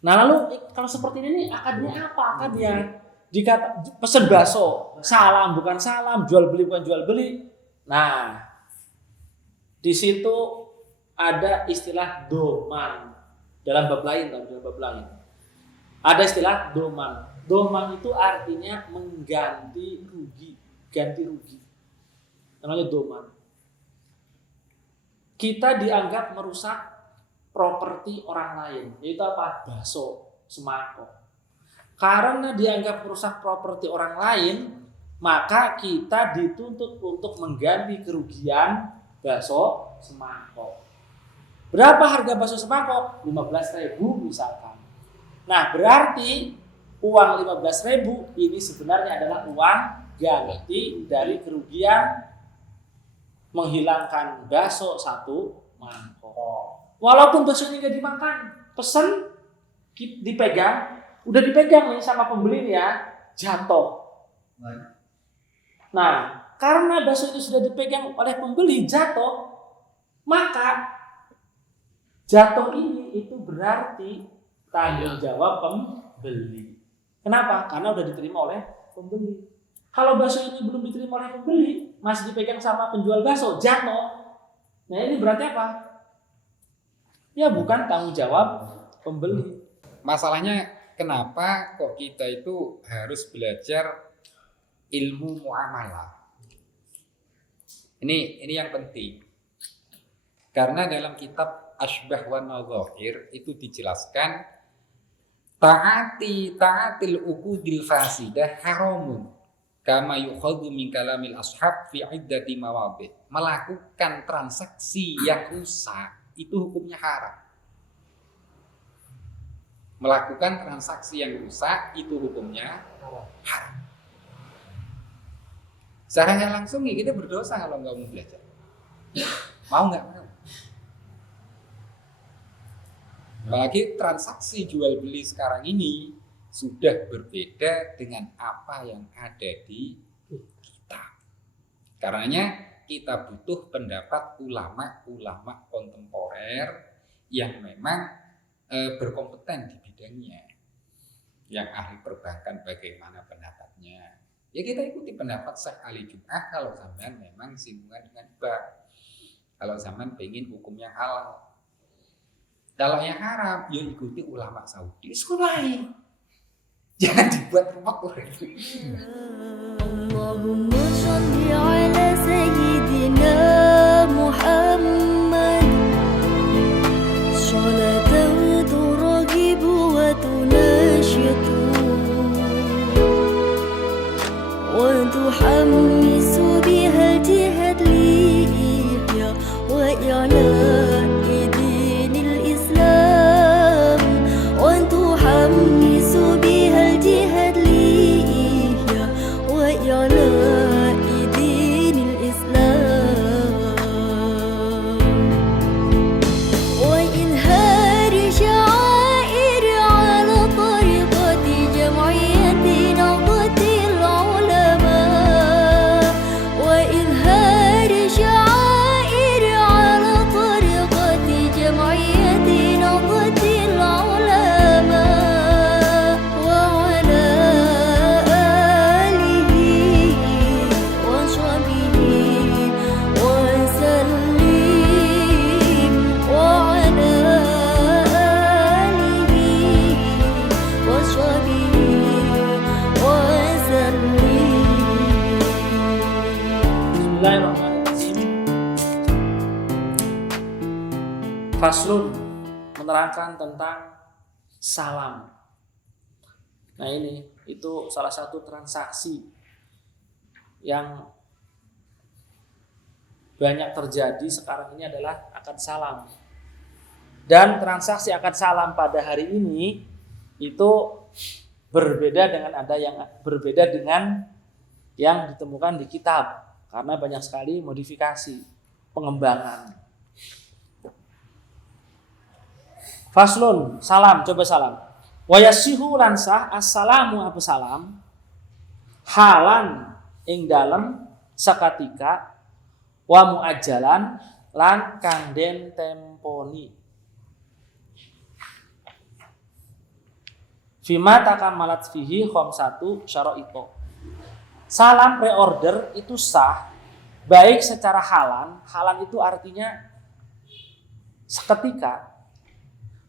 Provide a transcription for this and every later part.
Nah lalu kalau seperti ini akadnya apa? Akadnya dikata pesen bakso, salam bukan salam, jual beli bukan jual beli. Nah di situ ada istilah doman dalam bab lain, ada istilah doman. Doman itu artinya mengganti rugi, ganti rugi. Namanya doman. Kita dianggap merusak properti orang lain, yaitu apa? Bakso, semangkok. Karena dianggap merusak properti orang lain, maka kita dituntut untuk mengganti kerugian bakso semangkok. Berapa harga bakso semangkok? 15.000 misalkan. Nah, berarti uang 15.000 ini sebenarnya adalah uang ganti dari kerugian menghilangkan bakso satu mangkok. Walaupun bakso ini nggak dimakan, pesen dipegang, udah dipegang nih sama pembeli ya, jatuh. Nah, karena bakso itu sudah dipegang oleh pembeli jatuh, maka jatuh ini itu berarti tanggung jawab pembeli. Kenapa? Karena udah diterima oleh pembeli. Kalau bakso ini belum diterima oleh pembeli, masih dipegang sama penjual bakso, jatuh. Nah ini berarti apa? Ya bukan tanggung jawab pembeli. Masalahnya kenapa kok kita itu harus belajar ilmu muamalah? Ini yang penting. Karena dalam kitab Asbah wa Nadhair itu dijelaskan ta'atil uqudil fasidah haramun kama yukhadhu min kalamil ashab fi iddati mawadhi. Melakukan transaksi yang rusak itu hukumnya haram. Melakukan transaksi yang rusak itu hukumnya haram. Secara nggak langsung ya kita berdosa kalau nggak mau belajar. Mau nggak mau. Apalagi transaksi jual beli sekarang ini sudah berbeda dengan apa yang ada di kita. Karenanya kita butuh pendapat ulama-ulama kontemporer yang memang berkompeten di bidangnya. Yang ahli perbankan bagaimana pendapatnya. Ya kita ikuti pendapat Syekh Ali Jum'ah kalau sampean memang singgungan dengan bank. Kalau sampean pengen hukum yang halal. Kalau yang haram, ya ikuti ulama Saudi. Sekolahnya. Jangan dibuat rumah orang. Allahumma sholli ala sayyidina Muhammad sholatan turagibu wa tunashitu wa tuhammisu biha jihad liya wa i'la Faslun menerangkan tentang salam. Nah ini itu salah satu transaksi yang banyak terjadi sekarang ini adalah akad salam. Dan transaksi akad salam pada hari ini itu berbeda dengan yang ditemukan di kitab karena banyak sekali modifikasi, pengembangan. Faslun, salam, coba salam. Wa yasihu lan sah assalamu abu salam halan ing dalem sakatika wa muajjalan lan kang den temponi. Fima takamalat fihi khamsatu syara'ito. Salam pre-order itu sah baik secara halan. Halan itu artinya seketika.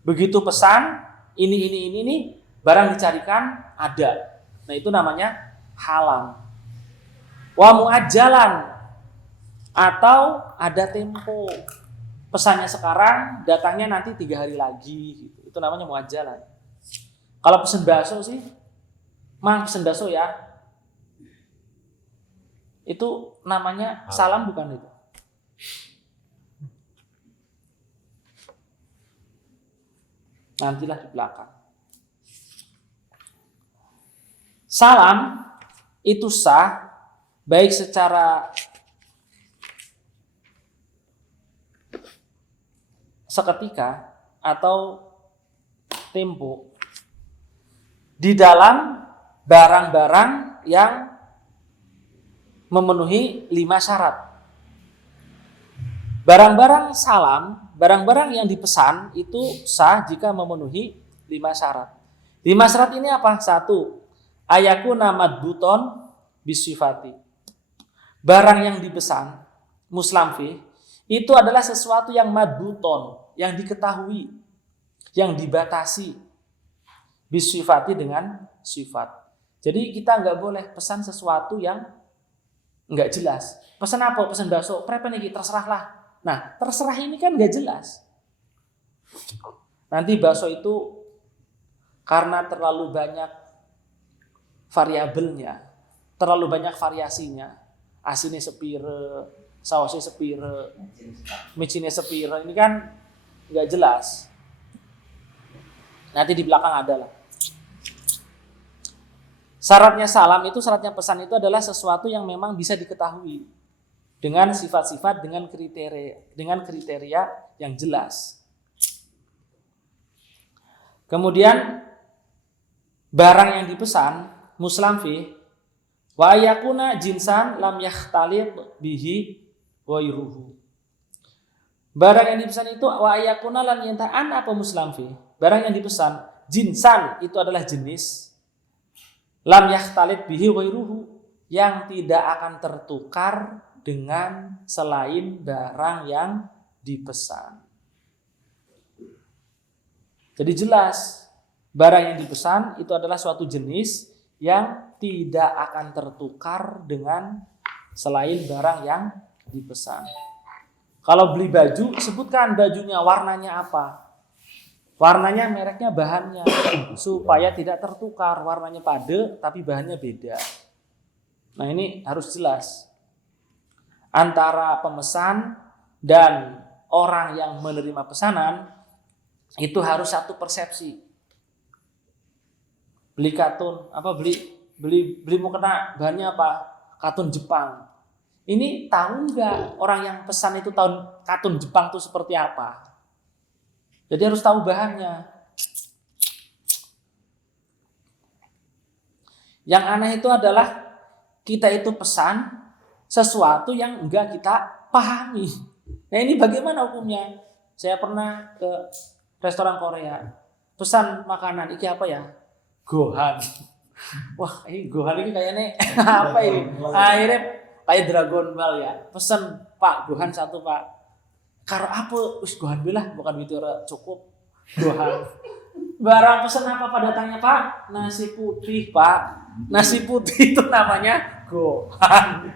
Begitu pesan ini barang dicarikan ada. Nah, itu namanya halan. Wa muajjalan atau ada tempo. Pesannya sekarang, datangnya nanti 3 hari lagi gitu. Itu namanya muajjalan. Kalau pesen bakso sih, Mang pesen bakso ya. Itu namanya salam bukan itu? Nantilah di belakang. Salam itu sah baik secara seketika atau tempo di dalam barang-barang yang memenuhi 5 syarat. Barang-barang salam, barang-barang yang dipesan itu sah jika memenuhi 5 syarat. 5 syarat ini apa? 1. Ayakuna madbuton bisifati. Barang yang dipesan, muslamfi, itu adalah sesuatu yang madbuton, yang diketahui, yang dibatasi. Bisifati dengan sifat. Jadi kita nggak boleh pesan sesuatu yang nggak jelas. Pesan apa? Pesan bakso. Prepen iki terserahlah. Nah, terserah ini kan nggak jelas. Nanti bakso itu karena terlalu banyak variabelnya, terlalu banyak variasinya. Asinnya sepire, sausnya sepire, micinnya sepire. Ini kan nggak jelas. Nanti di belakang ada lah. Syaratnya salam itu, syaratnya pesan itu adalah sesuatu yang memang bisa diketahui dengan sifat-sifat, dengan kriteria yang jelas. Kemudian barang yang dipesan muslamfi wa yakuna jinsan lam yakhtalid bihi ghairuhu. Barang yang dipesan itu wa yakuna lam yanta'an apa muslamfi? Barang yang dipesan jinsan itu adalah jenis, lam yakhtalid bihi ghairuhu, yang tidak akan tertukar dengan selain barang yang dipesan. Jadi jelas, barang yang dipesan itu adalah suatu jenis yang tidak akan tertukar dengan selain barang yang dipesan. Kalau beli baju, sebutkan bajunya, warnanya apa. Warnanya, mereknya, bahannya, supaya tidak tertukar. Warnanya pada, tapi bahannya beda. Nah, ini harus jelas. Antara pemesan dan orang yang menerima pesanan itu harus satu persepsi. Beli katun, beli mau kena bahannya apa? Katun Jepang. Ini tahu nggak orang yang pesan itu tahu katun Jepang itu seperti apa? Jadi harus tahu bahannya. Yang aneh itu adalah kita itu pesan sesuatu yang enggak kita pahami. Nah, ini bagaimana hukumnya? Saya pernah ke restoran Korea, pesan makanan, ini apa ya? Gohan. Wah, ini Gohan ini kayaknya apa ini? Akhirnya kayak Dragon Ball ya. Pesan, Pak, Gohan 1, Pak. Karo apa? Wis Gohan belah, bukan bicara cukup. Gohan. Barang pesan apa Pak datangnya, Pak? Nasi putih, Pak. Nasi putih itu namanya Gohan.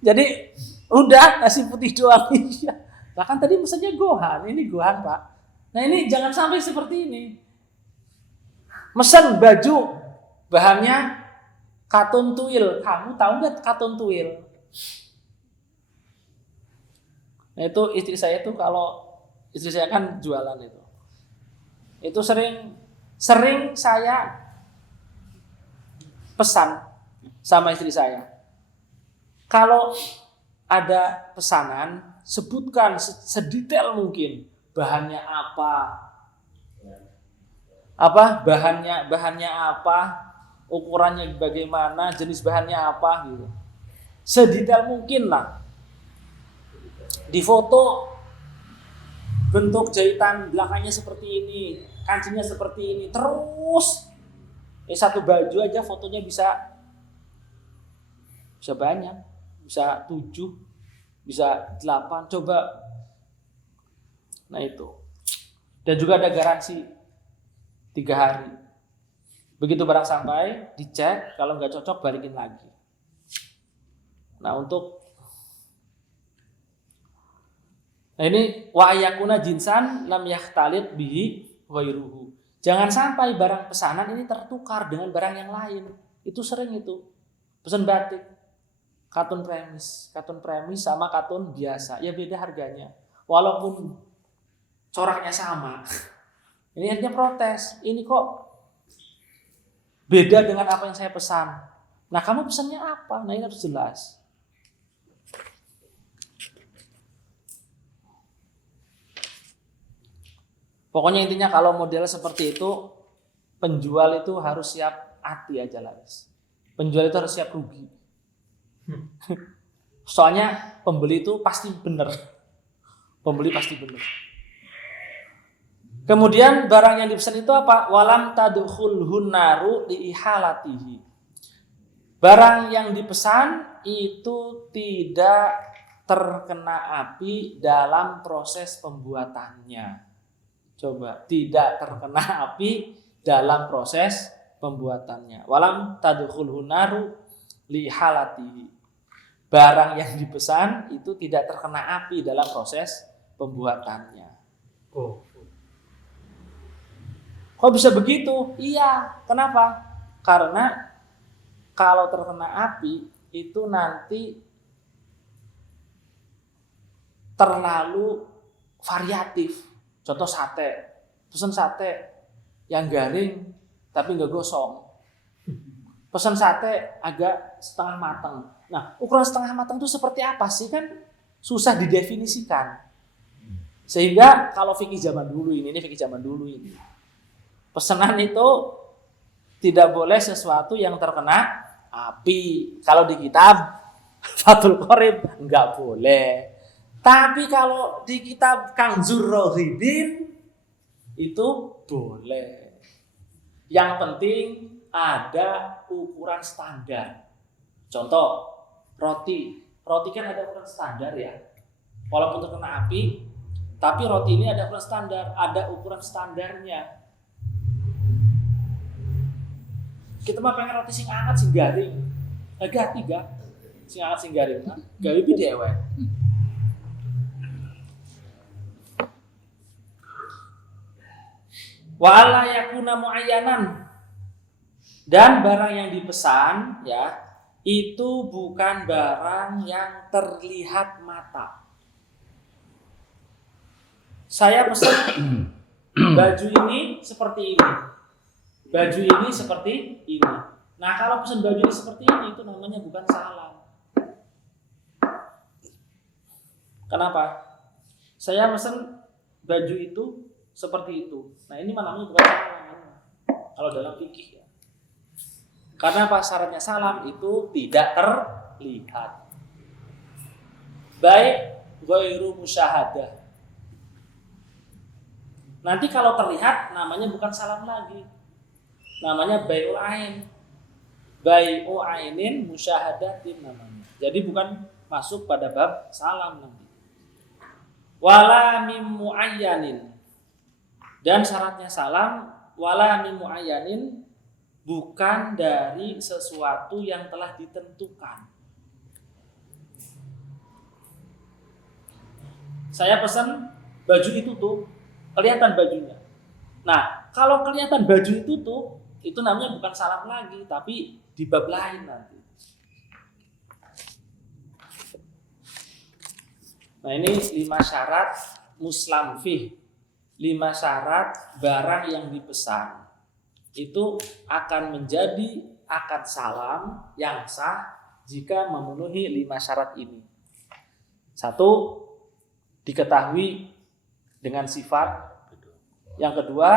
Jadi udah nasi putih doang. Bahkan tadi pesannya Gohan, ini Gohan, Pak. Nah, ini jangan sampai seperti ini. Mesen baju, bahannya katun tuil. Kamu tahu nggak katun tuil? Nah, itu istri saya tuh, kalau istri saya kan jualan itu sering saya pesan sama istri saya. Kalau ada pesanan, sebutkan sedetail mungkin bahannya bahannya apa, ukurannya bagaimana, jenis bahannya apa gitu. Sedetail mungkin lah. Di foto bentuk jahitan belakangnya seperti ini, kancingnya seperti ini, terus satu baju aja fotonya bisa banyak, bisa 7, bisa 8, coba. Nah itu. Dan juga ada garansi 3 hari. Begitu barang sampai, dicek, kalau nggak cocok balikin lagi. Nah ini wa ayakuna jinsan lam yahtalit bihi ghairuhu. Jangan sampai barang pesanan ini tertukar dengan barang yang lain. Itu sering itu. Pesan batik, katun premis sama katun biasa, ya beda harganya. Walaupun coraknya sama. Ini akhirnya protes. Ini kok beda dengan apa yang saya pesan. Nah, kamu pesannya apa? Nah, ini harus jelas. Pokoknya intinya kalau model seperti itu, penjual itu harus siap hati aja lah. Penjual itu harus siap rugi. Soalnya pembeli itu pasti benar. Pembeli pasti benar. Kemudian barang yang dipesan itu apa? Walam tadkhulhun naru liihalatihi. Barang yang dipesan itu tidak terkena api dalam proses pembuatannya. Coba, tidak terkena api dalam proses pembuatannya. Walam tadkhulhun naru liihalatihi. Barang yang dipesan itu tidak terkena api dalam proses pembuatannya. Kok bisa begitu? Iya, kenapa? Karena kalau terkena api itu nanti terlalu variatif. Contoh sate, pesan sate yang garing tapi nggak gosong. Pesan sate agak setengah matang. Nah, ukuran setengah matang itu seperti apa sih? Kan susah didefinisikan. Sehingga kalau fikih zaman dulu ini fikih zaman dulu ini. Pesanan itu tidak boleh sesuatu yang terkena api. Kalau di kitab Fathul Qorib enggak boleh. Tapi kalau di kitab Kanzur Rohidin itu boleh. Yang penting ada ukuran standar. Contoh, roti. Roti kan ada ukuran standar ya. Walaupun terkena api, tapi roti ini ada ukuran standar, ada ukuran standarnya. Kita mah pengen roti sing anget sing garing. Agak tiga. Sing anget sing garing. Gawe pi dewek. Wa alla yakuna muayyanan. Dan barang yang dipesan ya, itu bukan barang yang terlihat mata. Saya pesan baju ini seperti ini. Baju ini seperti ini. Nah, kalau pesan baju ini seperti ini, itu namanya bukan salam. Kenapa? Saya pesan baju itu seperti itu. Nah, ini namanya bukan salam. Kalau dalam fikih ya. Karena apa? Syaratnya salam itu tidak terlihat. Baik ghairu musyahadah. Nanti kalau terlihat namanya bukan salam lagi. Namanya bai'ul ain. Bai'u ainin musyahadatin namanya. Jadi bukan masuk pada bab salam nanti. Wala mim muayyanin. Dan syaratnya salam wala mim muayyanin bukan dari sesuatu yang telah ditentukan. Saya pesan baju itu tuh, kelihatan bajunya. Nah, kalau kelihatan baju itu tuh, itu namanya bukan salam lagi, tapi di bab lain nanti. Nah, ini 5 syarat muslam fih. 5 syarat barang yang dipesan. Itu akan menjadi akad salam yang sah jika memenuhi 5 syarat ini. 1, diketahui dengan sifat. Yang kedua,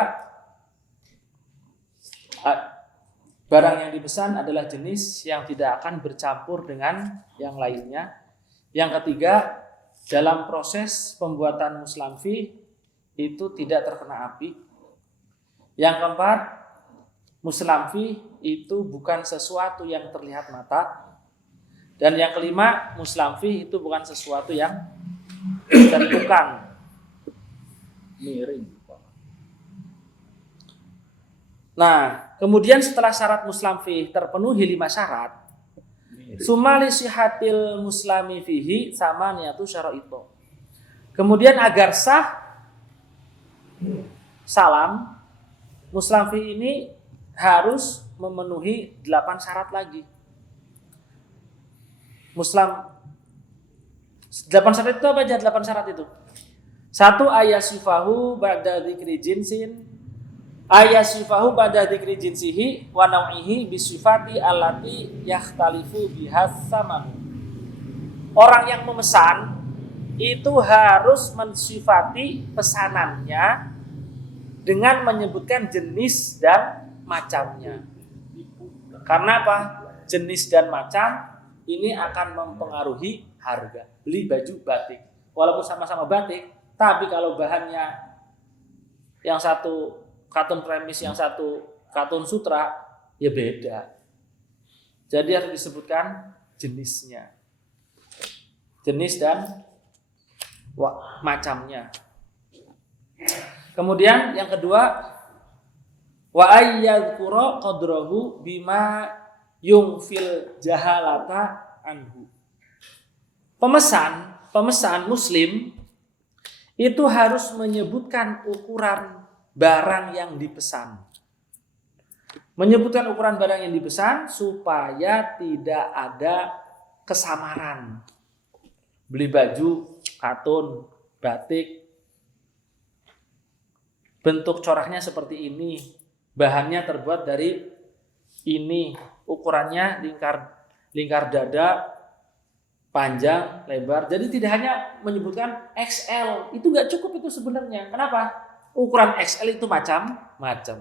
barang yang dipesan adalah jenis yang tidak akan bercampur dengan yang lainnya. Yang ketiga, dalam proses pembuatan muslam fih itu tidak terkena api. Yang keempat, muslam fih itu bukan sesuatu yang terlihat mata. Dan yang kelima, muslam fih itu bukan sesuatu yang ditentukan, Miring. Nah, kemudian setelah syarat muslam fih terpenuhi 5 syarat, sumali sihatil muslami fihi sama niatu syara'ito. Kemudian agar sah salam, muslam fih ini harus memenuhi 8 syarat lagi. Muslam 8 syarat itu apa aja? 8 syarat itu. 1 ayasifahu ba'da dzikri jinsin, ayasifahu ba'da dzikri jinsihi wa nau'ihi bisifati allati yakhtalifu bihas samanu. Orang yang memesan itu harus mensifati pesanannya dengan menyebutkan jenis dan macamnya. Karena apa? Jenis dan macam ini akan mempengaruhi harga. Beli baju batik, walaupun sama-sama batik, tapi kalau bahannya yang satu katun premis, yang satu katun sutra, ya beda. Jadi harus disebutkan jenisnya, jenis dan macamnya. Kemudian yang kedua, wa ayyadhkura qadrahu bima yungfil jahalata anhu. Pemesan muslim itu harus menyebutkan ukuran barang yang dipesan. Menyebutkan ukuran barang yang dipesan supaya tidak ada kesamaran. Beli baju katun, batik, bentuk coraknya seperti ini, bahannya terbuat dari ini, ukurannya lingkar dada, panjang, lebar. Jadi tidak hanya menyebutkan XL, itu nggak cukup itu sebenarnya. Kenapa? Ukuran XL itu macam-macam.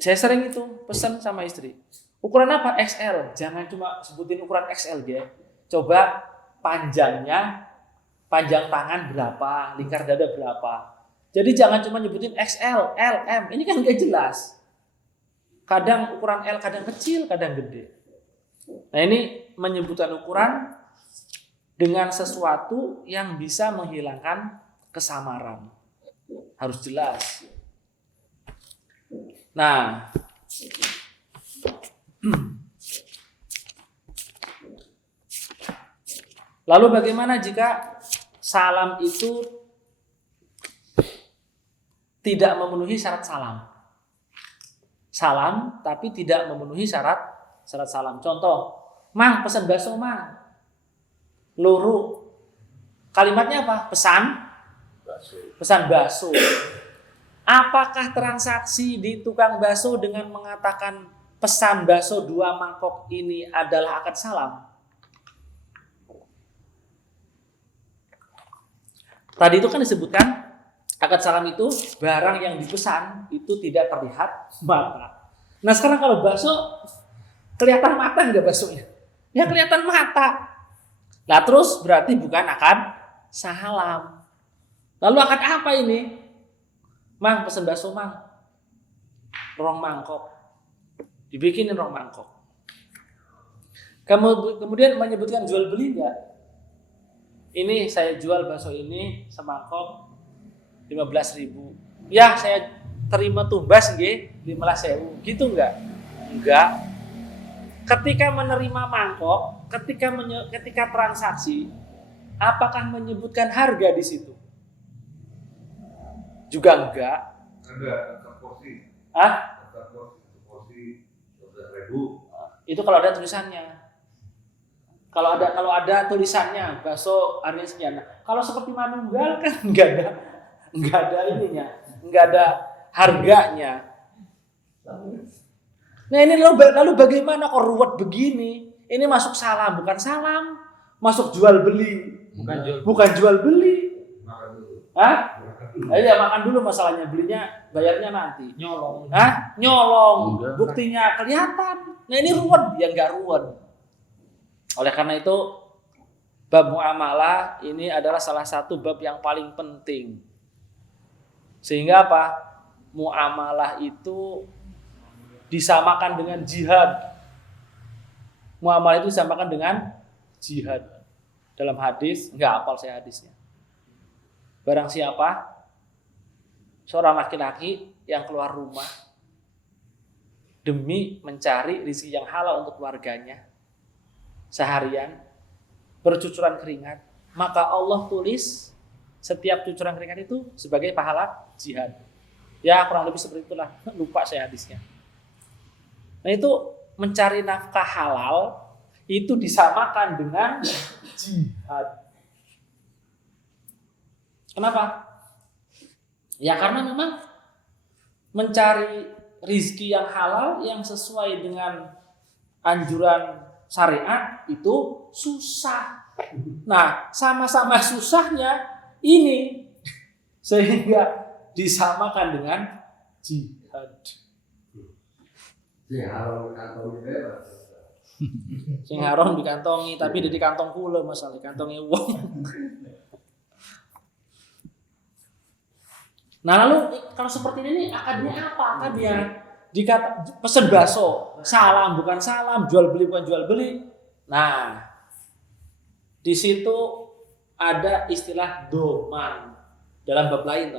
Saya sering itu pesan sama istri. Ukuran apa? XL. Jangan cuma sebutin ukuran XL ya. Coba panjangnya, panjang tangan berapa, lingkar dada berapa. Jadi jangan cuma nyebutin XL, L, M. Ini kan nggak jelas. Kadang ukuran L kadang kecil, kadang gede. Nah ini menyebutkan ukuran dengan sesuatu yang bisa menghilangkan kesamaran. Harus jelas. Nah, lalu bagaimana jika salam itu tidak memenuhi syarat salam? Salam tapi tidak memenuhi syarat salam. Contoh, Mang pesan bakso Mang. Luru. Kalimatnya apa? Pesan bakso. Apakah transaksi di tukang bakso dengan mengatakan pesan bakso 2 mangkok ini adalah akad salam? Tadi itu kan disebutkan akad salam itu barang yang dipesan itu tidak terlihat mata. Nah sekarang kalau bakso kelihatan mata enggak baksonya? Ya kelihatan mata. Nah terus berarti bukan akad salam. Lalu akad apa ini? Mang pesen bakso Mang. Rong mangkok. Dibikinin rong mangkok. Kemudian menyebutkan jual beli enggak? Ini saya jual bakso ini semangkok 15.000. Ya saya terima tumbas nggih 15.000. Gitu enggak? Enggak. Ketika menerima mangkok, ketika transaksi, apakah menyebutkan harga di situ? Juga enggak. Ada porsi. Porsi 12.000. Itu kalau ada tulisannya. Kalau ada tulisannya bakso harganya sekian. Kalau seperti manunggal kan enggak ada ininya, enggak ada harganya. Nah ini lalu bagaimana kok ruwet begini? Ini masuk salam bukan salam, masuk jual beli bukan jual beli. Makan dulu. Iya makan dulu masalahnya, belinya bayarnya nanti. Nyolong. Nyolong. Enggak. Buktinya kelihatan. Nah ini ruwet, ya enggak ruwet. Oleh karena itu bab muamalah ini adalah salah satu bab yang paling penting. Sehingga apa? Muamalah itu disamakan dengan jihad. Muamalah itu disamakan dengan jihad. Dalam hadis, enggak hafal saya hadisnya. Barang siapa seorang laki-laki yang keluar rumah demi mencari rezeki yang halal untuk keluarganya seharian, bercucuran keringat, maka Allah tulis setiap cucuran keringat itu sebagai pahala jihad. Ya kurang lebih seperti itulah, lupa saya hadisnya. Nah itu mencari nafkah halal itu disamakan dengan jihad. Kenapa? Ya karena memang mencari rizki yang halal yang sesuai dengan anjuran syariat itu susah. Nah, sama-sama susahnya ini sehingga disamakan dengan jihad. Sing haram dikantongi, tapi di kantong kula masalah kantongi wong. Nah lalu kalau seperti ini akadnya apa? Akadnya dikata pesen bakso, salam bukan salam, jual beli bukan jual beli. Nah di situ ada istilah doman dalam bab lain,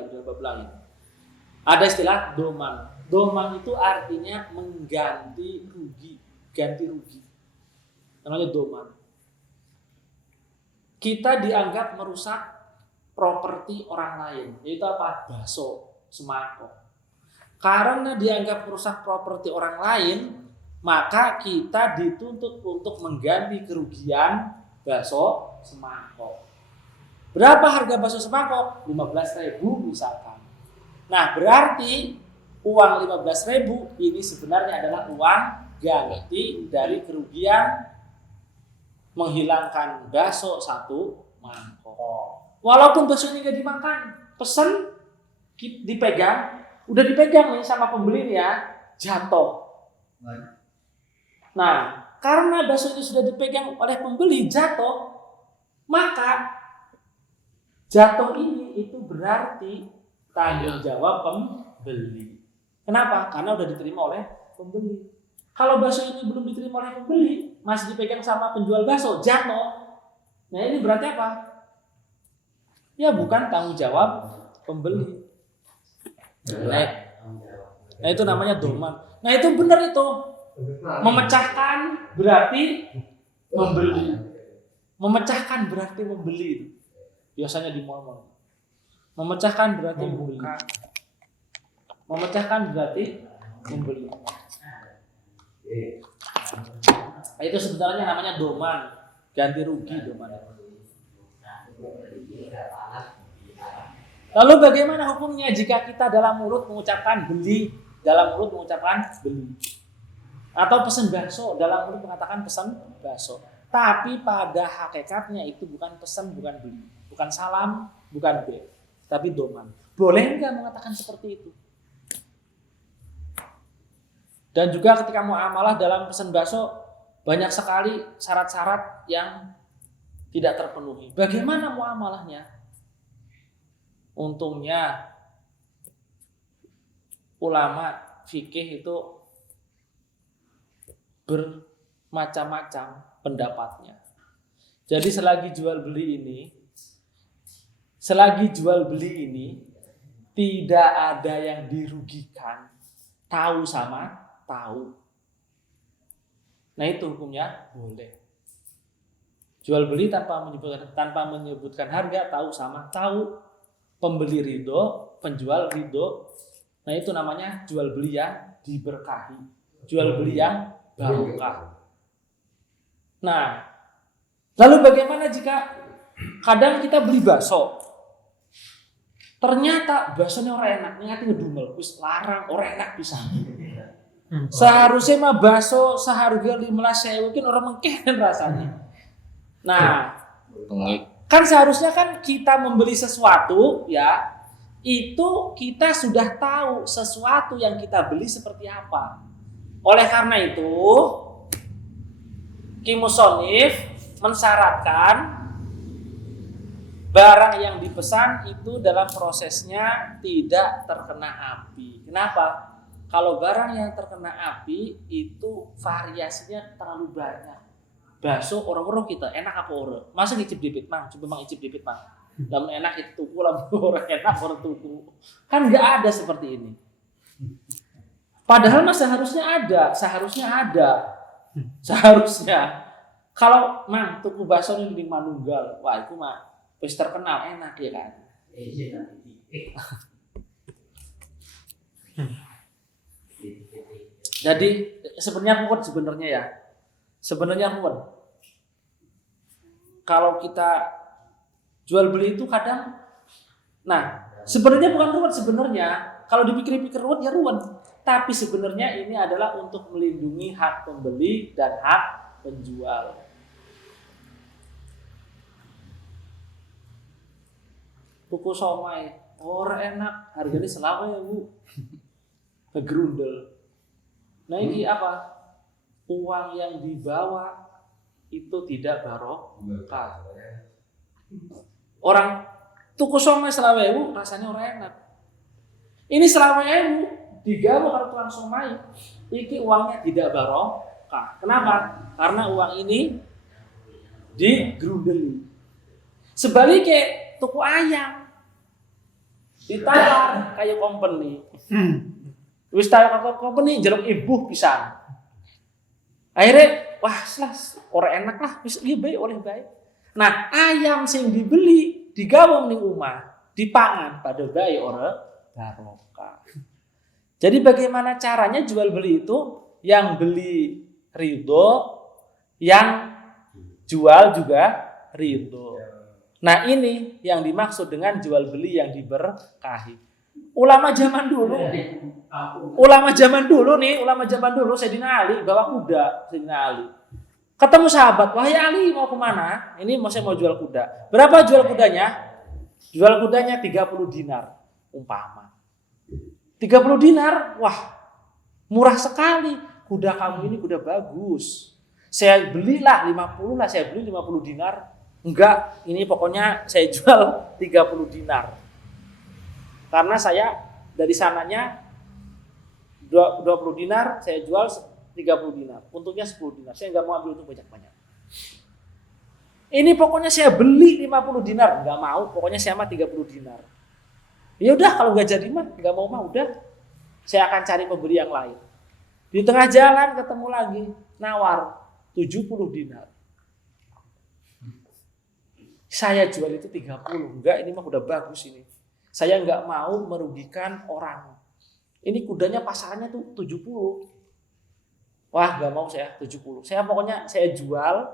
ada istilah doman. Doman itu artinya mengganti rugi, ganti rugi. Namanya doman. Kita dianggap merusak properti orang lain, yaitu apa? Bakso, semangkok. Karena dianggap merusak properti orang lain, maka kita dituntut untuk mengganti kerugian bakso semangkok. Berapa harga bakso semangkok? 15.000 misalkan. Nah, berarti uang 15.000 ini sebenarnya adalah uang ganti dari kerugian menghilangkan bakso satu mangkok. Walaupun bakso ini gak dimakan, pesen dipegang, udah dipegang nih sama pembeli nih ya, jatuh. Nah, karena bakso itu sudah dipegang oleh pembeli jatuh, maka jatuh ini itu berarti tanggung jawab pembeli. Kenapa? Karena udah diterima oleh pembeli. Kalau bakso ini belum diterima oleh pembeli, masih dipegang sama penjual bakso, jatuh. Nah ini berarti apa? Ya bukan tanggung jawab pembeli. Nah itu namanya doman. Nah itu benar itu. Memecahkan berarti membeli. Memecahkan berarti membeli itu. Biasanya di mall-mall. Memecahkan berarti membeli. Memecahkan berarti membeli. Nah, itu sebenarnya namanya doman, ganti rugi doman. Lalu bagaimana hukumnya jika kita dalam mulut mengucapkan beli, dalam mulut mengucapkan beli, atau pesan bakso, dalam mulut mengatakan pesan bakso, tapi pada hakikatnya itu bukan pesan, bukan beli, bukan salam, bukan be, tapi doman. Boleh nggak mengatakan seperti itu? Dan juga ketika muamalah dalam pesan bakso banyak sekali syarat-syarat yang tidak terpenuhi. Bagaimana muamalahnya? Untungnya ulama fikih itu bermacam-macam pendapatnya. Jadi selagi jual beli ini tidak ada yang dirugikan, tahu sama tahu. Nah itu hukumnya boleh. Jual beli tanpa menyebutkan harga, tahu sama tahu. Pembeli ridho, penjual ridho. Nah itu namanya jual beli yang diberkahi, jual beli yang barokah. Nah, lalu bagaimana jika kadang kita beli bakso, ternyata baksonya orang enak, nyati ngedumel, wis larang orang enak bisa. Seharusnya mah bakso seharga 15.000 mungkin orang mengkehen rasanya. Nah, kan seharusnya kan kita membeli sesuatu ya, itu kita sudah tahu sesuatu yang kita beli seperti apa. Oleh karena itu, Ki Musonif mensyaratkan barang yang dipesan itu dalam prosesnya tidak terkena api. Kenapa? Kalau barang yang terkena api itu variasinya terlalu banyak. Bakso orang-orang kita enak apa orang? Masa ngicip dipit mang? Coba mang icip dipit mang. Lamun enak itu tuku, lamun orang enak orang tuku. Kan nggak ada seperti ini. Padahal seharusnya ada. Seharusnya. Kalau mang tuku bakso ning di Manunggal, wah itu mah wis terkenal enak ya kan. Jadi sebenarnya ruwet ya. Sebenarnya ruwet. Kalau kita jual beli itu kadang, nah sebenarnya bukan ruwet sebenarnya. Kalau dipikir-pikir ruwet ya ruwet. Tapi sebenarnya ini adalah untuk melindungi hak pembeli dan hak penjual. Tuku somai, orang enak, harganya selama ya bu, kegerundel. Nah ini apa? Uang yang dibawa itu tidak barokah. Orang tuku somai selama ya bu, rasanya orang enak. Ini selama ya bu, digawa kalau tukang somai, ini uangnya tidak barokah. Kenapa? Karena uang ini digerundeli. Sebaliknya tuku ayam ditawar kayak company. Wis tawar company jeruk ibu pisan. Akhirnya wah selas orang enak lah wis iya baik oleh baik. Nah, ayam sing dibeli digawa ning omah, dipangan pada baik orang barokah. Jadi bagaimana caranya jual beli itu yang beli ridho, yang jual juga ridho. Nah ini yang dimaksud dengan jual beli yang diberkahi. Ulama zaman dulu Sayyidina Ali bawa kuda Sayyidina Ali. Ketemu sahabat, wahai Ali mau kemana? Ini saya mau jual kuda. Berapa jual kudanya? Jual kudanya 30 dinar umpama. 30 dinar, wah murah sekali. Kuda kamu ini kuda bagus. Saya belilah 50 lah, saya beli 50 dinar. Enggak, ini pokoknya saya jual 30 dinar. Karena saya dari sananya 20 dinar, saya jual 30 dinar. Untungnya 10 dinar. Saya enggak mau ambil untung banyak-banyak. Ini pokoknya saya beli 50 dinar, enggak mau, pokoknya saya mah 30 dinar. Ya udah kalau enggak jadi mah enggak mau mah udah. Saya akan cari pembeli yang lain. Di tengah jalan ketemu lagi nawar 70 dinar. Saya jual itu 30. Enggak, ini mah udah bagus ini. Saya enggak mau merugikan orang. Ini kudanya pasarannya tuh 70. Wah, enggak mau saya 70. Saya pokoknya saya jual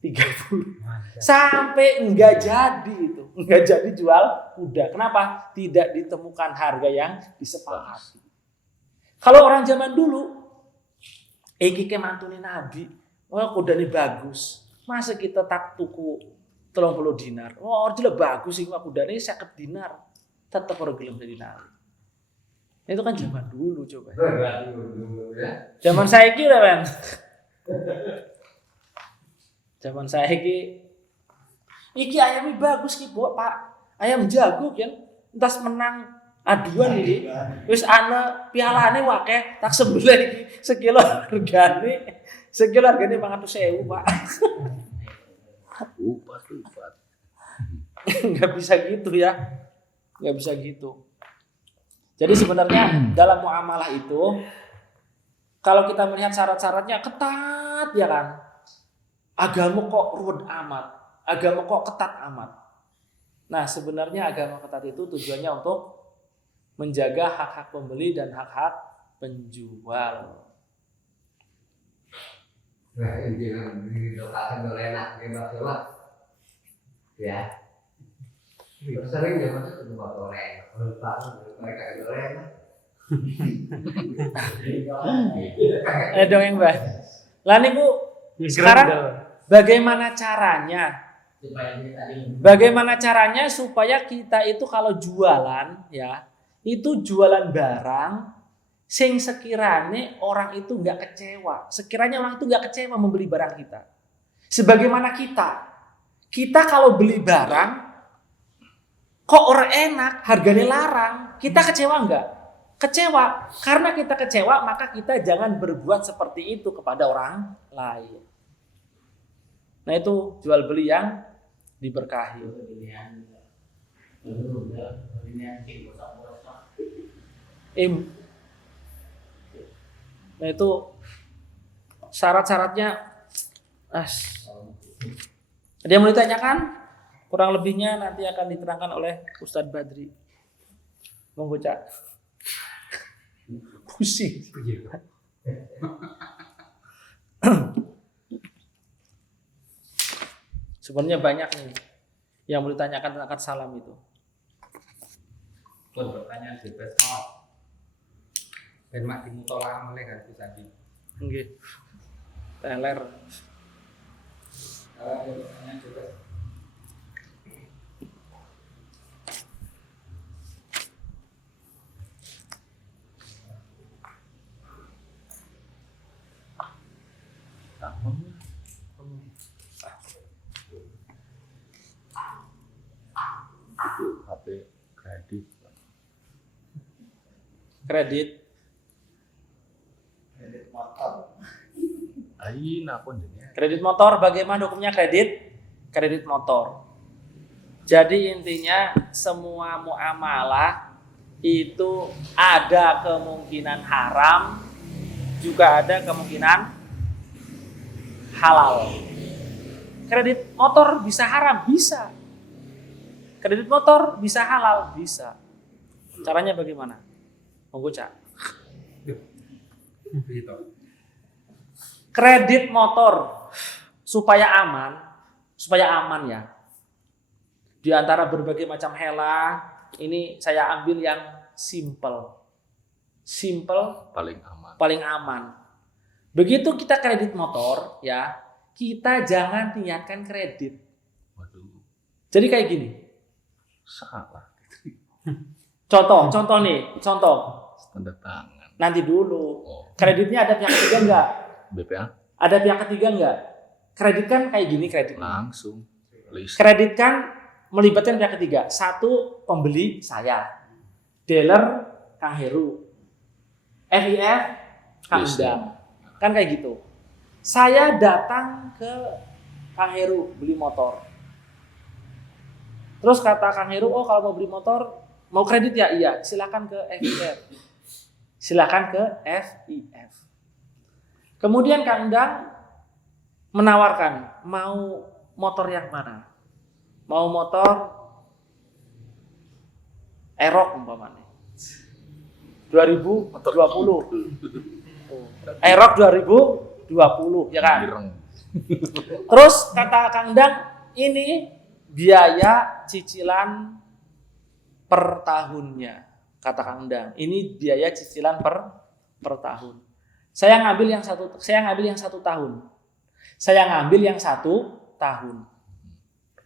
30. Sampai enggak jadi itu. Enggak jadi jual kuda. Kenapa? Tidak ditemukan harga yang disepakati. Kalau orang zaman dulu, iki ke mantune Nabi, wah kuda ini bagus. Masa kita tak tuku 30 dinar. Oh, jelas bagus sih kuda ini 50 dinar. Tetap orang gelem dinar. Itu kan zaman dulu coba. Zaman saya kira kan. Zaman saya iki ayamnya bagus ki, Pak. Ayam jago kan. Entas menang aduan ini. Wis ana pialane wake tak sebelah iki sekilo hargane 500.000, Pak. Upat. Enggak bisa gitu ya. Enggak bisa gitu. Jadi sebenarnya dalam muamalah itu kalau kita melihat syarat-syaratnya ketat ya kan. Agama kok ruwet amat. Agama kok ketat amat. Nah, sebenarnya agama ketat itu tujuannya untuk menjaga hak-hak pembeli dan hak-hak penjual. Nah, ini doakan oleh enak hebat. Ya. Sering dia masuk ke tempat orang. Mereka orang. Dongeng Mbak. Lah niku sekarang bagaimana caranya? Bagaimana caranya supaya kita itu kalau jualan ya, itu jualan barang sing sekiranya orang itu enggak kecewa. Sekiranya orang itu enggak kecewa membeli barang kita. Sebagaimana kita Kita kalau beli barang, kok orang enak, harganya larang, kita kecewa enggak? Kecewa. Karena kita kecewa, maka kita jangan berbuat seperti itu kepada orang lain. Nah itu jual beli yang diberkahi. Nah itu syarat-syaratnya. Ada yang mau ditanyakan? Kurang lebihnya nanti akan diterangkan oleh Ustadz Badri. Monggo Cak. Pusing. Sebenarnya banyak nih yang mau ditanyakan tentang akad salam itu. Pun pertanyaan bebas kok. Ben mak dimutolak oleh kan Gus Adi. Nggih. Teler. Ada pertanyaan bebas. HP kredit. Kredit. Ain apa nih? Kredit motor, bagaimana hukumnya kredit? Kredit motor. Jadi intinya semua muamalah itu ada kemungkinan haram, juga ada kemungkinan halal. Kredit motor bisa haram, bisa. Kredit motor bisa halal, bisa. Caranya bagaimana? Monggo Cak. Gitu. Kredit motor supaya aman ya. Di antara berbagai macam hela, ini saya ambil yang simple. Simple paling aman. Begitu kita kredit motor ya, kita jangan niatkan kredit. Waduh, Jadi kayak gini. salah. Contoh Tanda tangan. nanti dulu. Oh, Kreditnya ada pihak ketiga enggak? BPA Ada pihak ketiga enggak? Kredit kan kayak gini kredit. langsung. List. Kredit kan melibatkan pihak ketiga. Satu, pembeli saya. Dealer Kang Heru. FIF Kang Yes, Undang. Kan kayak gitu. Saya datang ke Kang Heru beli motor. Terus kata Kang Heru, oh kalau mau beli motor, mau kredit ya? Iya, silakan ke FIF. Silakan ke FIF. Kemudian Kang Undang menawarkan, mau motor yang mana? Mau motor Aerox umpamanya. 2020. Aerox 2020, ya kan? Ireng. Terus kata Kang Undang, ini biaya cicilan per tahunnya. Kata Kang Undang, ini biaya cicilan per tahun. Saya ngambil yang satu tahun. Saya ngambil yang 1 tahun.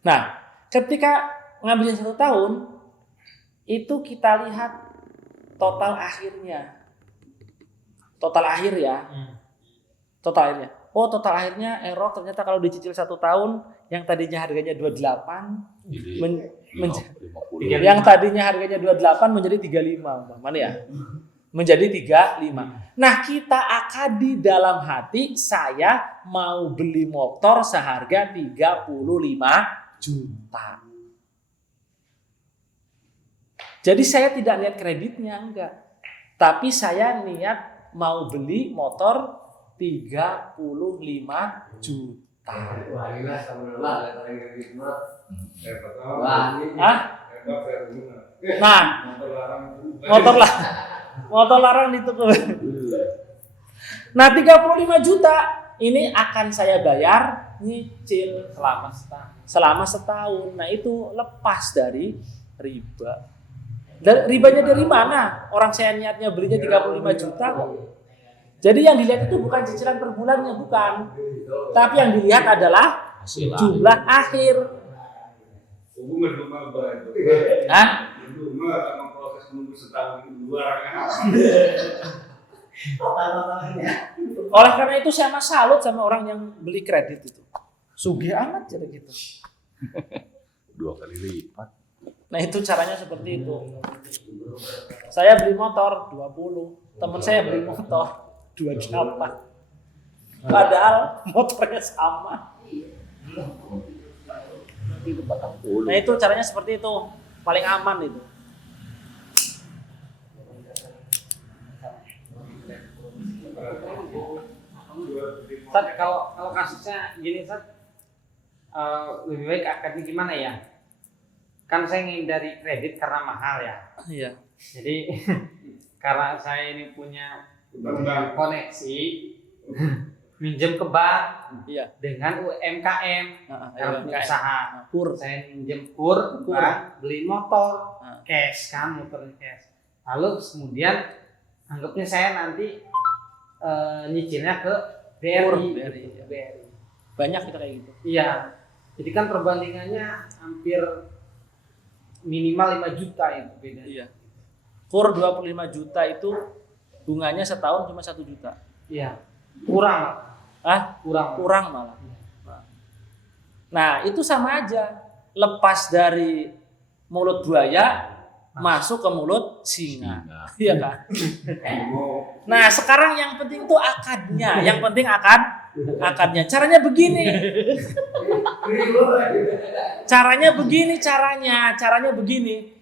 Nah, ketika ngambil yang 1 tahun, itu kita lihat total akhirnya. Total akhir ya. Total akhirnya. Oh, total akhirnya Aerox ternyata kalau dicicil 1 tahun, yang tadinya harganya 28 Jadi men- 50. yang tadinya harganya 28 menjadi 35, mana ya? Menjadi 35. Nah, kita akadi dalam hati, saya mau beli motor seharga 35 juta. Jadi saya tidak lihat kreditnya, enggak. Tapi saya niat mau beli motor 35 juta. Wah, gila sama lah kalau kredit mah. Wah, Wah, ini Hah? hebat ya rumah. Nah, Motor larang. motor larang di toko. Nah, 35 juta ini akan saya bayar nyicil selama setahun. Nah, itu lepas dari riba. Dan ribanya dari mana? Orang saya niatnya belinya 35 juta kok. Jadi yang dilihat itu bukan cicilan per bulannya, bukan. Tapi yang dilihat adalah jumlah akhir. Hubungan rumah baik. Hah? Rumah sama proses nunggu setahun itu luar kan. Oleh karena itu saya salut sama orang yang beli kredit itu. Sugih amat jadi gitu. 2 kali lipat. Nah itu caranya seperti itu. Saya beli motor 20, teman saya beli motor 28. Padahal motornya sama. Nah itu caranya seperti itu, paling aman itu. Ustaz, kalau kasusnya gini Ustaz, lebih baik akadnya gimana ya? Kan saya ngindari kredit karena mahal ya. Iya. Jadi karena saya ini punya koneksi minjem ke bank Iya. dengan UMKM yang punya usaha. Kur. Saya minjem kur, bank, beli motor, cash kan, motor cash. Lalu kemudian anggapnya saya nanti nyicilnya ke BRI. BRI. Banyak kita kayak gitu. Iya. Jadi kan perbandingannya hampir minimal 5 juta itu bedanya. Iya. Kur 25 juta itu bunganya setahun cuma 1 juta. Iya. Kurang. Kurang malah. Nah, itu sama aja. Lepas dari mulut buaya masuk ke mulut singa. Iya kan? Nah, sekarang yang penting itu akadnya. Yang penting akadnya. Caranya begini. Caranya begini.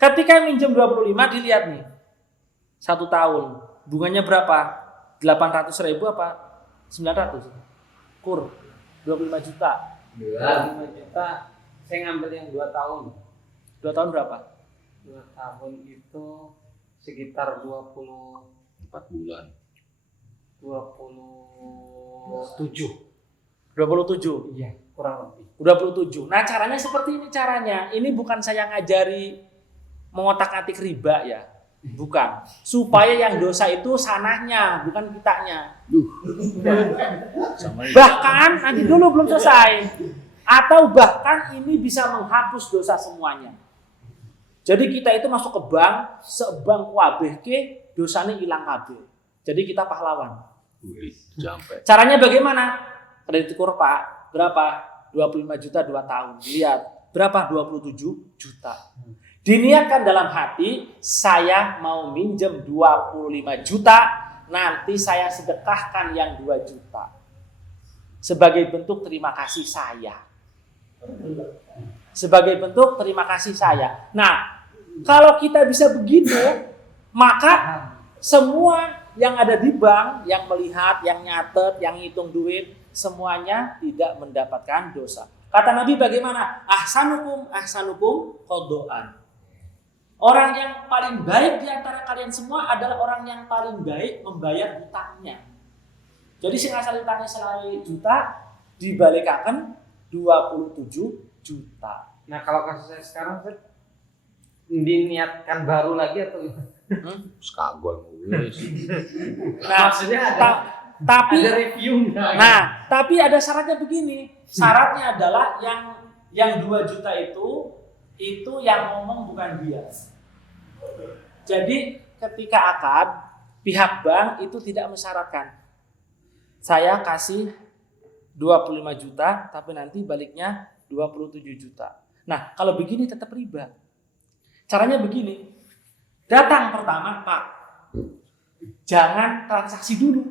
Ketika minjem 25 dilihat nih. 1 tahun. Bunganya berapa? 800.000 apa 900? Kur 25 juta. 25 juta saya ngambil yang 2 tahun. 2 tahun berapa? 2 tahun itu sekitar 24 bulan. 27. Iya, kurang lebih. 27. Nah, caranya seperti ini caranya. Ini bukan saya ngajari mengotak-atik riba ya. Bukan. Supaya yang dosa itu sananya, bukan kitanya. Bahkan nanti dulu belum selesai. Atau bahkan ini bisa menghapus dosa semuanya. Jadi kita itu masuk ke bank, sebank kabeh ke dosanya hilang kabeh. Jadi kita pahlawan. Sampai. Caranya bagaimana? Kredit kur Pak, berapa? 25 juta 2 tahun. Lihat, berapa? 27 juta. Diniatkan dalam hati, saya mau minjem 25 juta, nanti saya sedekahkan yang 2 juta. Sebagai bentuk terima kasih saya. Sebagai bentuk terima kasih saya. Nah, kalau kita bisa begitu, maka semua yang ada di bank, yang melihat, yang nyatet, yang ngitung duit, semuanya tidak mendapatkan dosa. Kata Nabi bagaimana? Ahsanukum qadoan. Orang yang paling baik di antara kalian semua adalah orang yang paling baik membayar hutangnya. Jadi sing asal hutangnya 1 juta dibalikaken 27 juta. Nah, kalau kasus saya sekarang diniatkan baru lagi atau Skagol wis. Nah, maksudnya tapi ada review enggak? Nah, tapi ada syaratnya begini. Syaratnya adalah yang 2 juta itu yang ngomong bukan dia. Jadi ketika akad, pihak bank itu tidak mensyaratkan. Saya kasih 25 juta, tapi nanti baliknya 27 juta. Nah, kalau begini tetap riba. Caranya begini. Datang pertama, Pak. Jangan transaksi dulu.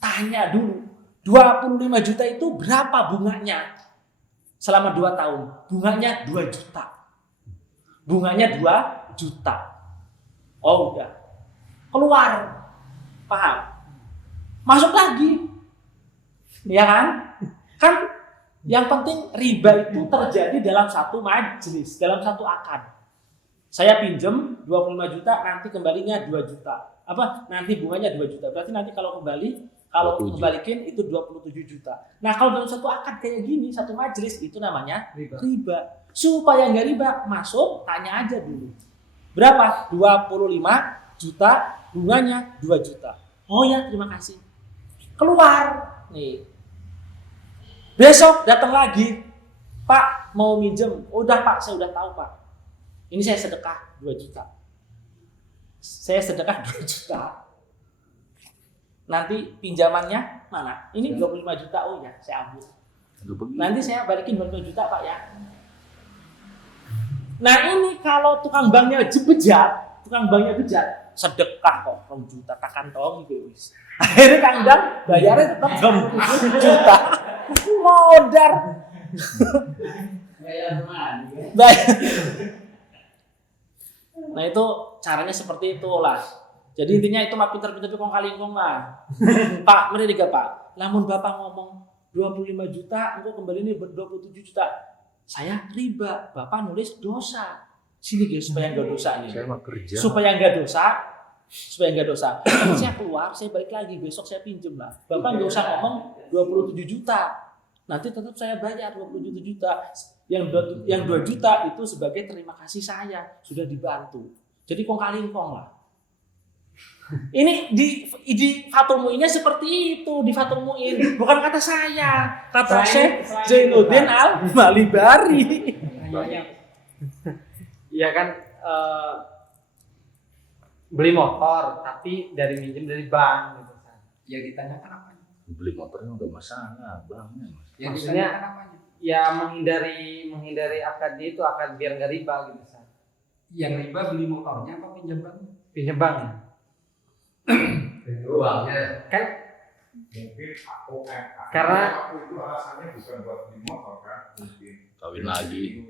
Tanya dulu. 25 juta itu berapa bunganya? Selama 2 tahun. Bunganya 2 juta. Bunganya 2 juta. Oh udah. Keluar. Paham? Masuk lagi. Ya kan? Kan yang penting riba itu terjadi dalam satu majelis, dalam satu akad. Saya pinjem 25 juta, nanti kembalinya 2 juta. Apa? Nanti bunganya 2 juta. Berarti nanti kalau kembalikin itu 27 juta. Nah, kalau dalam satu akad kayak gini, satu majelis itu namanya riba. Supaya nggak riba, masuk tanya aja dulu. Berapa? 25 juta, bunganya 2 juta. Oh ya, terima kasih. Keluar. Nih. Besok datang lagi. Pak, mau minjem. Udah Pak, saya udah tahu Pak. Ini saya sedekah 2 juta. Saya sedekah 2 juta. Nanti pinjamannya mana? Ini 25 juta. Oh ya, saya ambil. Nanti saya balikin 25 juta Pak ya. Nah ini kalau tukang banknya bejat, sedekah kok 2 juta tak kantong gitu. Akhirnya Kang Dan bayarnya tetap 20 juta. Modar. Bayar. Nah itu caranya seperti itulah. Jadi intinya itu mah pinter-pinter kong kalingkong lah. Pak, mari tiga Pak. Lamun Bapak ngomong 25 juta, engkau kembali ini 27 juta. Saya riba, Bapak nulis dosa. Sini guys supaya enggak dosa nih. Saya mah kerja. Supaya enggak dosa. Saya keluar, saya balik lagi besok saya pinjem lah. Bapak enggak usah ngomong 27 juta. Nanti tetap saya bayar 27 juta. Yang 2 juta itu sebagai terima kasih saya sudah dibantu. Jadi kong kalingkong lah. Ini di Fathul Mu'innya seperti itu, di Fathul Mu'in. Bukan kata saya, kata Syekh Zainuddin Al-Malibari. Iya kan, beli motor tapi dari minjem dari bank gitu kan. Ya ditanyakan apanya? Beli motornya nggak masalah, banknya mas. Ya Maksudnya, ditanyakan apanya? Ya menghindari akad itu akad biar nggak riba gitu kan. Yang riba beli motornya apa pinjam banknya? Pinjam bank. Uangnya Kan Mungkin Karena aku itu alasannya bukan buat beli motor kan, mungkin. Kawin lagi.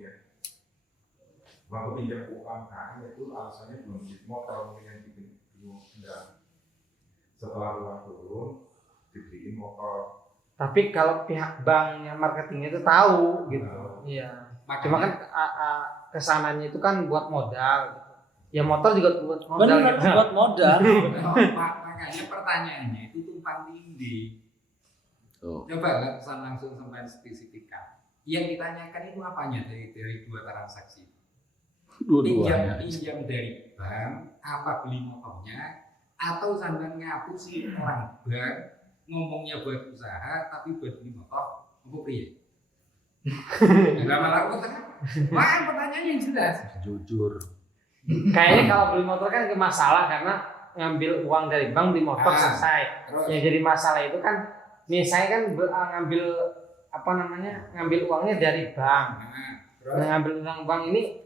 Waktu pinjam UMKM itu alasannya belum beli motor, mungkin yang bikin kendaraan. Setelah uang turun, dibeliin motor. tapi kalau pihak banknya marketingnya itu tahu gitu. Iya. Cuma kan kesananya itu kan buat modal. Gitu. Ya motor juga buat modal. Benar, gitu. buat modal. Makanya pertanyaannya itu tumpang tindih. Oh. Coba langsung sampai spesifikkan. Yang ditanyakan itu apanya dari 2 transaksi? Dua-duanya. Pinjam dari bank, apa beli motornya, atau sambil ngapusi orang bank ngomongnya buat usaha tapi buat beli motor, apa priye? Enggak malah aku kan pertanyaannya yang jelas. Jujur. Kayaknya kalau beli motor kan ke masalah karena ngambil uang dari bank beli motor selesai. Terus Yang jadi masalah itu kan misalnya kan ngambil uangnya dari bank. terus Ngambil uang bank ini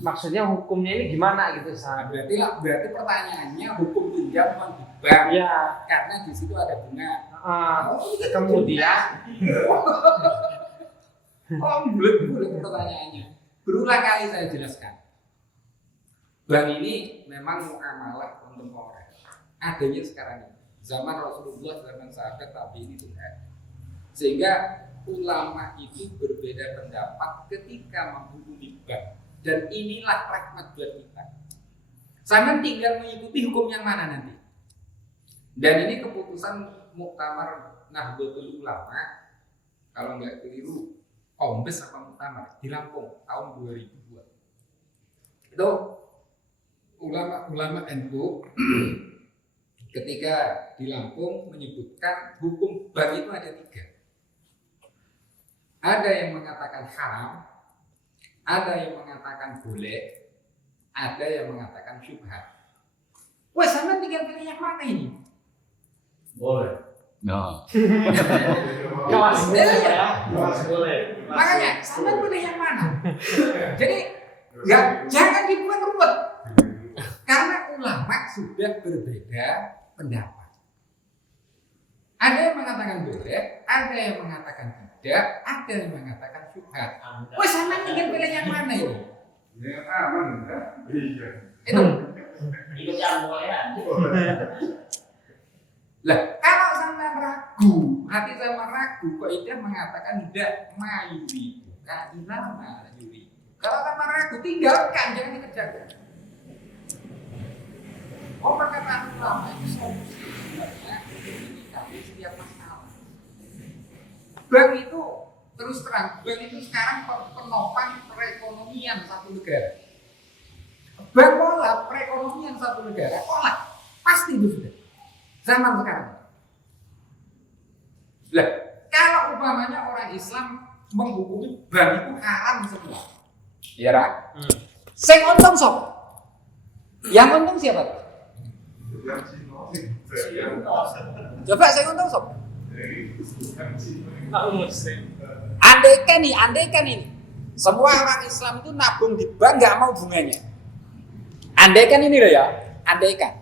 maksudnya hukumnya ini gimana gitu Sa? berarti pertanyaannya hukum pinjam uang di bank Iya. karena di situ ada bunga. Kemudian bulat pertanyaannya. Berulang kali saya jelaskan. Bank ini memang muamalah kontemporer. Adanya sekarang ini. Zaman Rasulullah, zaman sahabat tabi'in itu ada. Sehingga ulama itu berbeda pendapat ketika menghubungi bank. Dan inilah rahmat buat kita. Sama tinggal mengikuti hukum yang mana nanti. Dan ini keputusan Muktamar Nahdlatul Ulama, kalau nggak keliru, Kombes apa Muktamar di Lampung tahun 2002. Itu ulama NU ketika di Lampung menyebutkan hukum bank itu ada 3. Ada yang mengatakan haram, ada yang mengatakan boleh, ada yang mengatakan syubhat. Wah, sama tinggal pilih yang mana ini? boleh. Nah, Boleh. Makanya sama pilih yang mana? Jadi jangan dibuat ruwet. Karena ulama sudah berbeda pendapat. Ada yang mengatakan boleh, ada yang mengatakan tidak, ada yang mengatakan syubhat. Wah, sama tinggal pilih yang mana ini? Ya aman kan? Iya. Itu. Ikut yang boleh. Lah, kalau sama ragu, hati sama ragu, kok Ida mengatakan tidak mayuri, kainah mayuri. Kalau sama ragu, tinggalkan, jangan dikerjakan. Oh, perkataan ulama itu solusi sebenarnya menyikapi setiap masalah. Bank itu terus terang, bank itu sekarang penopang perekonomian satu negara. Bank kolap perekonomian satu negara, kolap pasti itu sudah. Zaman sekarang. Lah, kalau umpamanya orang Islam menghukumi bank itu haram semua. Iya, Ra? Sing untung sop. Yang untung siapa? Coba sing untung sop. Andaikan ini semua orang Islam itu nabung di bank nggak mau bunganya. Andaikan ini loh ya, andaikan.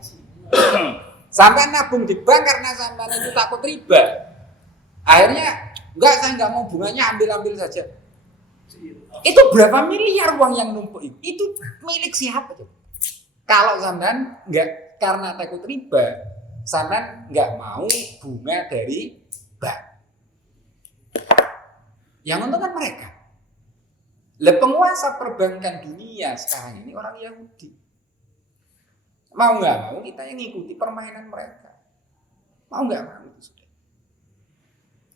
Sampai nabung di bank karena sampai itu takut riba. Akhirnya enggak, saya nggak mau bunganya, ambil saja. Itu berapa miliar uang yang numpuk itu? Itu milik siapa coba? Kalau sampean nggak karena takut riba, sampean nggak mau bunga dari bank. Yang untung kan mereka. Penguasa perbankan dunia sekarang ini orang Yahudi. Mau nggak mau kita yang ngikuti permainan mereka. Mau nggak mau itu sudah.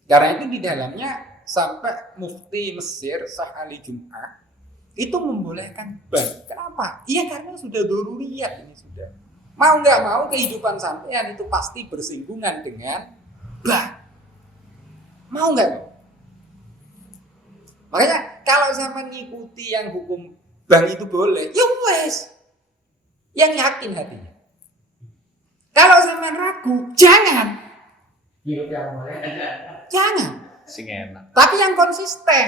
Karena itu di dalamnya sampai Mufti Mesir Syekh Ali Jum'ah itu membolehkan bank. Kenapa? Iya karena sudah daruriyat ini sudah. Mau nggak mau kehidupan sampean itu pasti bersinggungan dengan bank. Mau nggak mau? Makanya kalau sampean ngikuti yang hukum bank itu boleh, ya wes. Yang yakin hatinya. Kalau sampean ragu, jangan. Hidup yang boleh. Jangan. Sing enak. Tapi yang konsisten.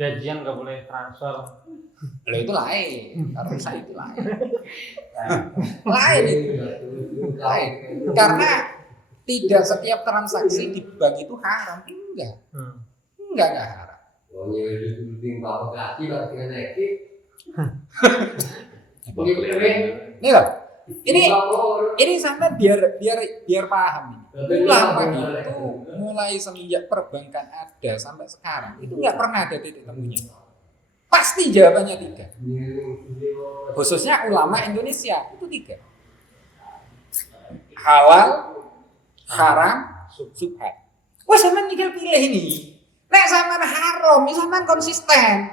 Gajian nggak boleh transfer. Loh itu lain. Kalau saya itu lain. Lain itu. Lain. Karena tidak setiap transaksi di bank itu haram. Enggak haram. Nih loh. Ini sampai biar paham ini. Ulama itu mulai semenjak perbankan ada sampai sekarang itu nggak pernah ada titik temunya. Pasti jawabannya 3. Khususnya ulama Indonesia itu 3. Halal, haram, subhat. Wah sampean tinggal pilih ini. Nek sampean haram, sampean konsisten.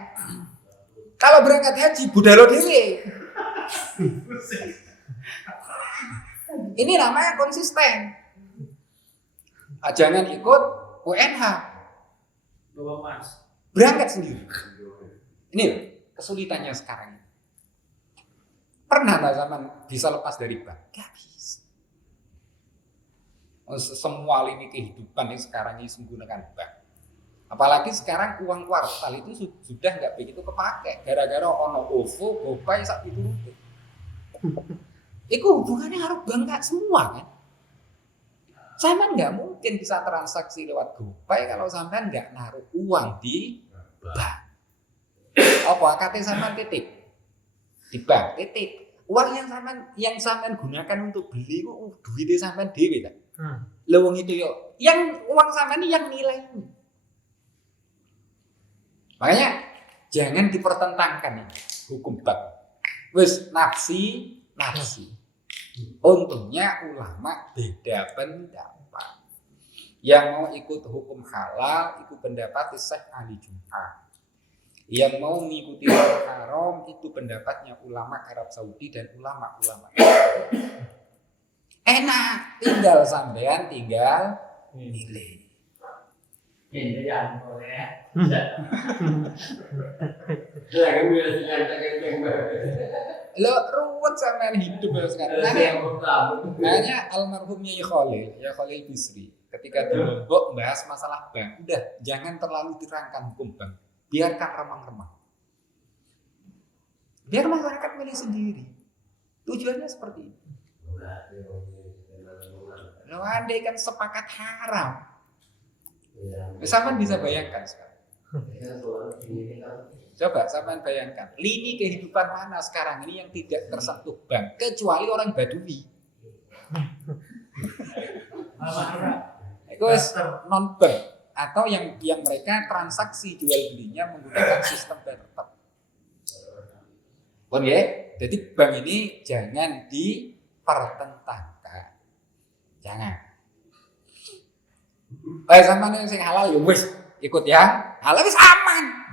Kalau berangkat haji budalo dhewe. Ini namanya konsisten. Jangan ikut UNH. Bawa Mas. Berangkat sendiri. Ini loh, kesulitannya sekarang. Pernah tak zaman bisa lepas dari bank? Gak bisa. Semua lini kehidupan ini sekarang ini menggunakan bank. Apalagi sekarang uang kuartal itu sudah nggak begitu kepake. Gara-gara ono OVO, GoPay, sak itu. Itu hubungannya harus bank semua kan? Sampean nggak mungkin bisa transaksi lewat GoPay kalau sampean nggak naruh uang di bank. Apa akate sampean titip di bank, titip. Uang yang sampean gunakan untuk beli itu duitnya sampean dhewe kan. Lewung itu yo, yang uang sampean ini yang nilainya. Makanya jangan dipertentangkan ini hukum bank. Wes nafsi. Untungnya ulama beda pendapat. Yang mau ikut hukum halal itu pendapat Syekh Ali Jum'ah. Yang mau mengikuti hukum haram itu pendapatnya ulama Arab Saudi dan ulama-ulama. Enak, tinggal sampean milih. Ini yang boleh. Lo ruwet sampean hidup ya sekarang. Makanya almarhumnya Ya Khalil Bisri ketika di Lombok bahas masalah bank, udah jangan terlalu diterangkan hukum bank, biarkan remang-remang. Biar masyarakat milih sendiri. Tujuannya seperti itu. Lo andai kan sepakat haram, sampean bisa bayangkan sekarang. Coba sampean bayangkan, lini kehidupan mana sekarang ini yang tidak tersentuh bank kecuali orang Badui. Itu non bank atau yang mereka transaksi jual belinya menggunakan sistem barter. Pun ya, jadi bank ini jangan dipertentangkan. Jangan. Sampean yang halal ya wis ikut ya. Halal wis aman.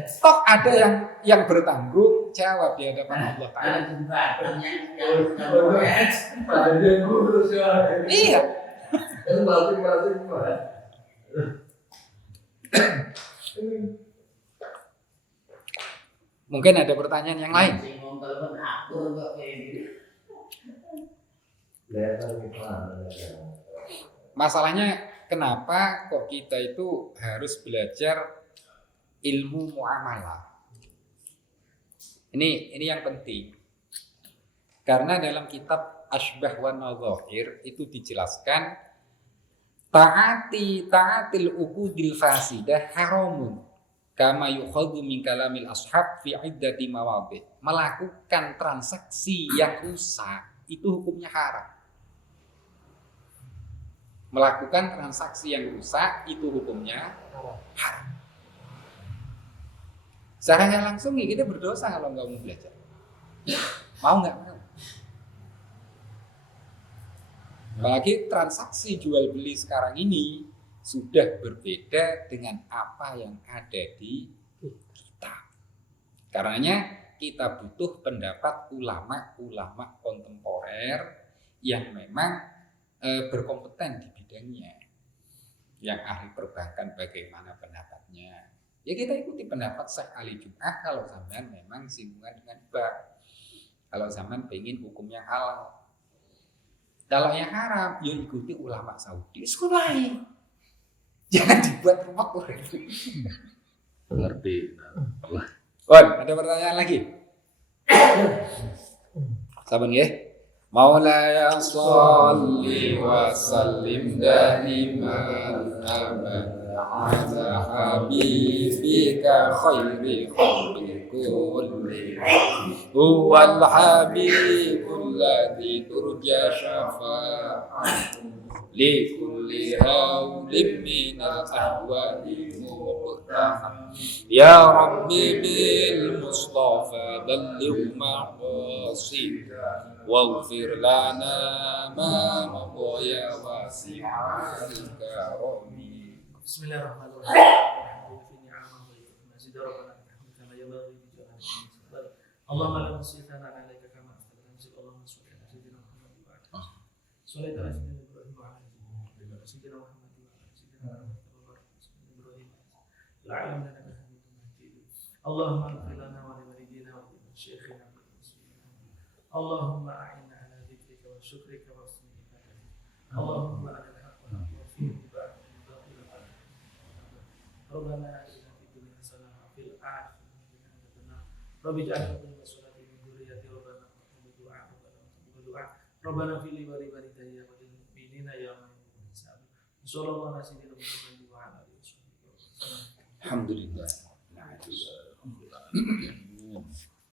Toh ada yang bertanggung jawab di hadapan Allah Ta'ala. Iya. Mungkin ada pertanyaan yang lain. Masalahnya kenapa kok kita itu harus belajar ilmu muamalah? Ini yang penting. Karena dalam kitab Asbah wa Nadhair itu dijelaskan ta'atil uqudil fasidah haramun kama yukhadhu min kalamil ashab fi iddati mawadhi. Melakukan transaksi yang rusak itu hukumnya haram. Melakukan transaksi yang rusak itu hukumnya haram. Secara nggak langsung ya kita berdosa kalau nggak mau belajar. Mau nggak mau. Apalagi transaksi jual beli sekarang ini sudah berbeda dengan apa yang ada di kita. Karenanya kita butuh pendapat ulama-ulama kontemporer yang memang berkompeten di bidangnya. Yang ahli perbankan bagaimana pendapatnya. Ya kita ikuti pendapat Syekh Ali Jum'ah kalau sampean memang singgungan dengan bank. Kalau sampean pengen hukumnya halal. Kalau yang haram, ya ikuti ulama Saudi. Sekolahnya. Jangan dibuat rumah orang. Ngerti. Ada pertanyaan lagi? Sabar ya. Maulaya sholli wa sallim daiman abada ala habibika khairi khalqi kulli huwal habibul ladzi turja syafa'atuhu li kulli hawlin minal ahwali muqtaham ya rabbi bil mustafa balligh maqasidana waghfir lana ma mada ya wasi'al karami. Bismillahirrahmanirrahim. Allahumma la musyrifana alaika kama astarnasi Allahumma sholli ala sayyidina Muhammad wa ala sholli ala sayyidina Ibrahim wa ala sayyidina Muhammad wa ala sayyidina Ibrahim la ilaha illa anta Allahumma ighfir lana wa li walidina wa li masyayikhina wa li muslimina Allahumma a'inna ala dhikrika wa syukrika wa husni ibadatik Allahumma ala al-haqq wa fihi ibadatik Rabbana atina fid dunya hasanah wa fil akhirati hasanah Rabbi ja'alna min sholati min dzurriyyati rabbana Rabbana fil li wa li walidayya wa lil mu'minina yawma yaqumul hisab. Sallallahu alaihi wa sallam. Alhamdulillah.